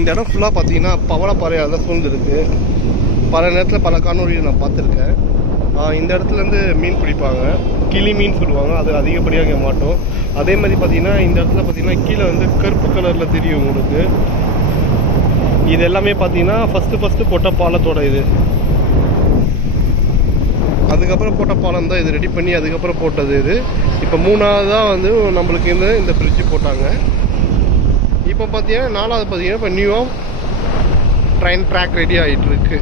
இந்த இடம் ஃபுல்லாக பார்த்தீங்கன்னா பவளப்பாறையால் தான் சூழ்ந்துருக்கு. பல நேரத்தில் பல காணொலியை நான் பார்த்துருக்கேன். இந்த இடத்துலேருந்து மீன் பிடிப்பாங்க, கிளி மீன் சொல்லுவாங்க. அது அதிகப்படியாக இங்கே மாட்டோம். அதே மாதிரி பார்த்தீங்கன்னா இந்த இடத்துல பார்த்தீங்கன்னா கீழே வந்து கருப்பு கலரில் தெரியும் உங்களுக்கு. இது எல்லாமே பார்த்தீங்கன்னா ஃபஸ்ட்டு போட்ட பாலத்தோட இது. அதுக்கப்புறம் போட்ட பாலம் தான் இது ரெடி பண்ணி அதுக்கப்புறம் போட்டது இது. இப்போ 3ஆவதாக வந்து நம்மளுக்கு இந்த பிரிட்ஜு போட்டாங்க. இப்போ பார்த்தீங்கன்னா 4ஆவது பார்த்தீங்கன்னா இப்போ நியூவாக ட்ரெயின் ட்ராக் ரெடி ஆகிட்டு இருக்கு.